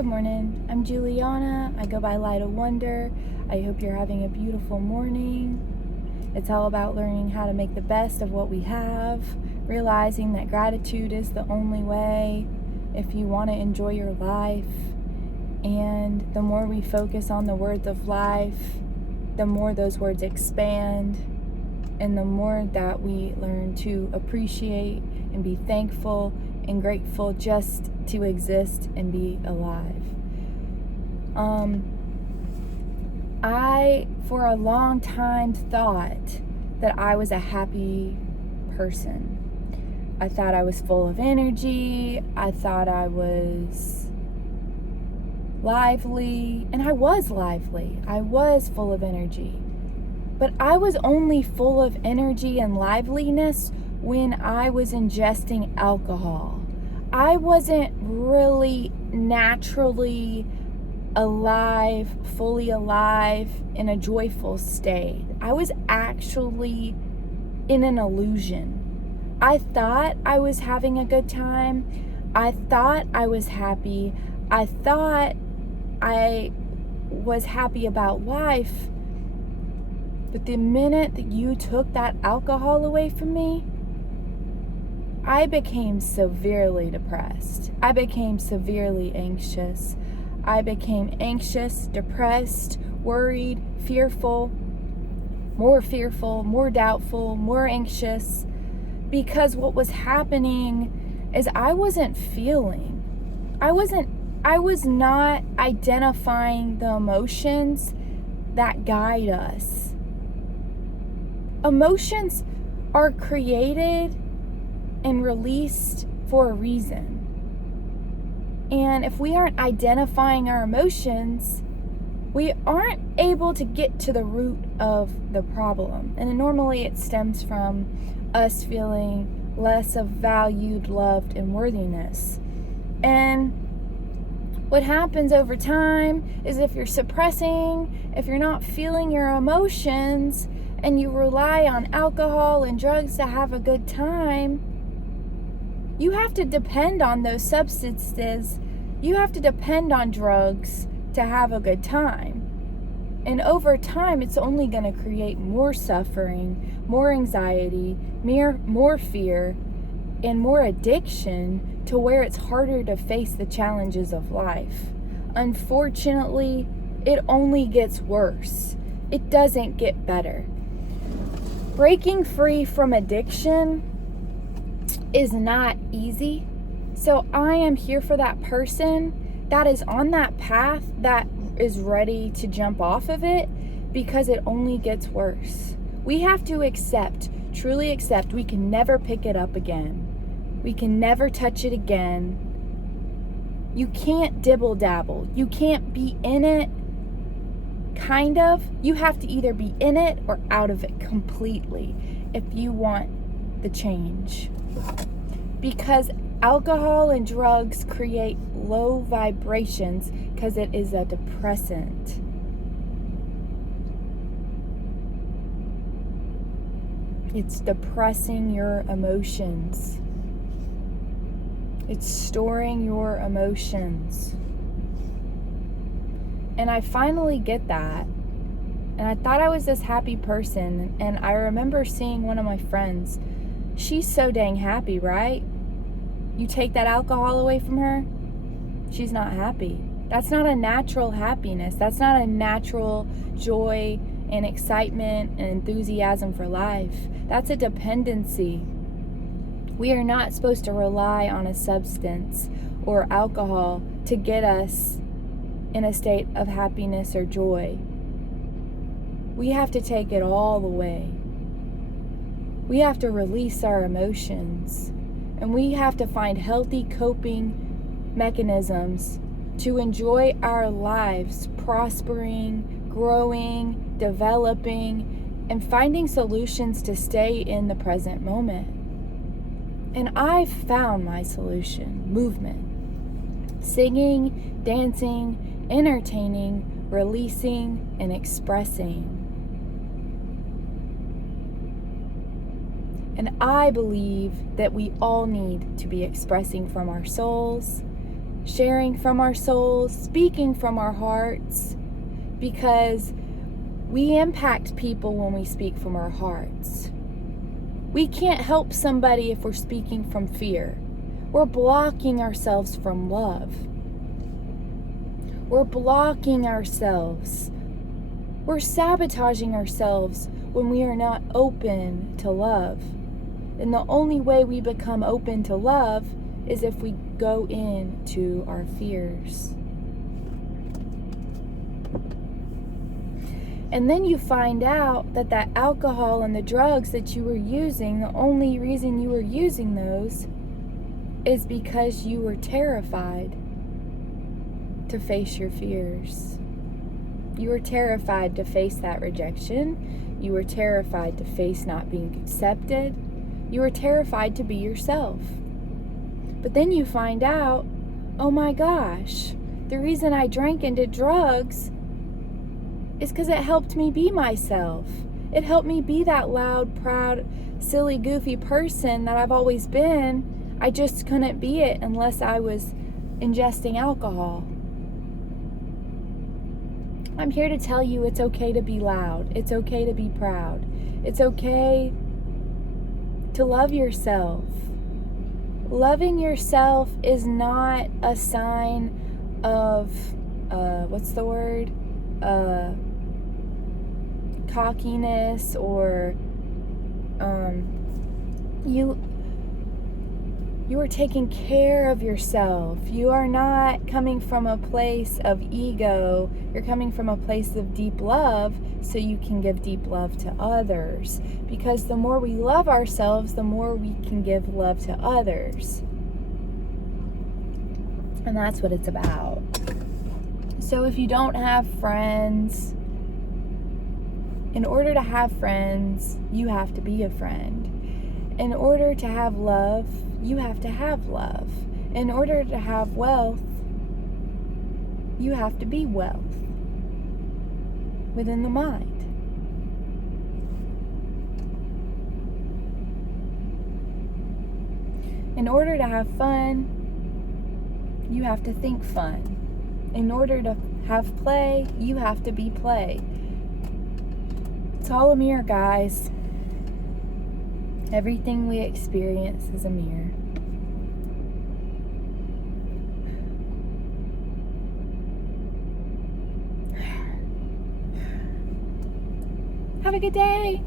Good morning. I'm Juliana. I go by Light of Wonder. I hope you're having a beautiful morning. It's all about learning how to make the best of what we have, realizing that gratitude is the only way if you want to enjoy your life. And the more we focus on the words of life, the more those words expand, and the more that we learn to appreciate and be thankful and grateful just to exist and be alive. I, for a long time, thought that I was a happy person. I thought I was full of energy. I thought I was lively, and I was lively. I was full of energy. But I was only full of energy and liveliness when I was ingesting alcohol. I wasn't really naturally alive, fully alive, in a joyful state. I was actually in an illusion. I thought I was having a good time. I thought I was happy. I thought I was happy about life. But the minute that you took that alcohol away from me, I became severely depressed. I became severely anxious. I became anxious, depressed, worried, fearful, more doubtful, more anxious, because what was happening is I wasn't feeling. I was not identifying the emotions that guide us. Emotions are created and released for a reason. And if we aren't identifying our emotions, we aren't able to get to the root of the problem. And normally it stems from us feeling less of valued, loved, and worthiness. And what happens over time is if you're suppressing, if you're not feeling your emotions, and you rely on alcohol and drugs to have a good time, you have to depend on those substances. You have to depend on drugs to have a good time. And over time, it's only going to create more suffering, more anxiety, more fear, and more addiction to where it's harder to face the challenges of life. Unfortunately, it only gets worse. It doesn't get better. Breaking free from addiction is not easy. So I am here for that person that is on that path, that is ready to jump off of it, because it only gets worse. We have to truly accept, we can never pick it up again. We can never touch it again. You can't dibble dabble. You can't be in it, kind of. You have to either be in it or out of it completely if you want the change. Because alcohol and drugs create low vibrations because it is a depressant. It's depressing your emotions. It's storing your emotions. And I finally get that. And I thought I was this happy person. And I remember seeing one of my friends. She's so dang happy, right? You take that alcohol away from her, she's not happy. That's not a natural happiness. That's not a natural joy and excitement and enthusiasm for life. That's a dependency. We are not supposed to rely on a substance or alcohol to get us in a state of happiness or joy. We have to take it all away. We have to release our emotions, and we have to find healthy coping mechanisms to enjoy our lives, prospering, growing, developing, and finding solutions to stay in the present moment. And I found my solution: movement. Singing, dancing, entertaining, releasing, and expressing. And I believe that we all need to be expressing from our souls sharing from our souls, speaking from our hearts, because we impact people when we speak from our hearts. We can't help somebody if we're speaking from fear. We're blocking ourselves from love. We're blocking ourselves. We're sabotaging ourselves when we are not open to love. And the only way we become open to love is if we go into our fears. And then you find out that that alcohol and the drugs that you were using, the only reason you were using those is because you were terrified to face your fears. You were terrified to face that rejection. You were terrified to face not being accepted. You were terrified to be yourself. But then you find out, oh my gosh, the reason I drank and did drugs is because it helped me be myself. It helped me be that loud, proud, silly, goofy person that I've always been. I just couldn't be it unless I was ingesting alcohol. I'm here to tell you it's okay to be loud. It's okay to be proud. It's okay to love yourself. Loving yourself is not a sign of, cockiness or you are taking care of yourself. You are not coming from a place of ego. You're coming from a place of deep love so you can give deep love to others. Because the more we love ourselves, the more we can give love to others. And that's what it's about. So if you don't have friends, in order to have friends, you have to be a friend. In order to have love, you have to have love. In order to have wealth, you have to be wealth within the mind. In order to have fun, you have to think fun. In order to have play, you have to be play. It's all a mirror, guys. Everything we experience is a mirror. Have a good day.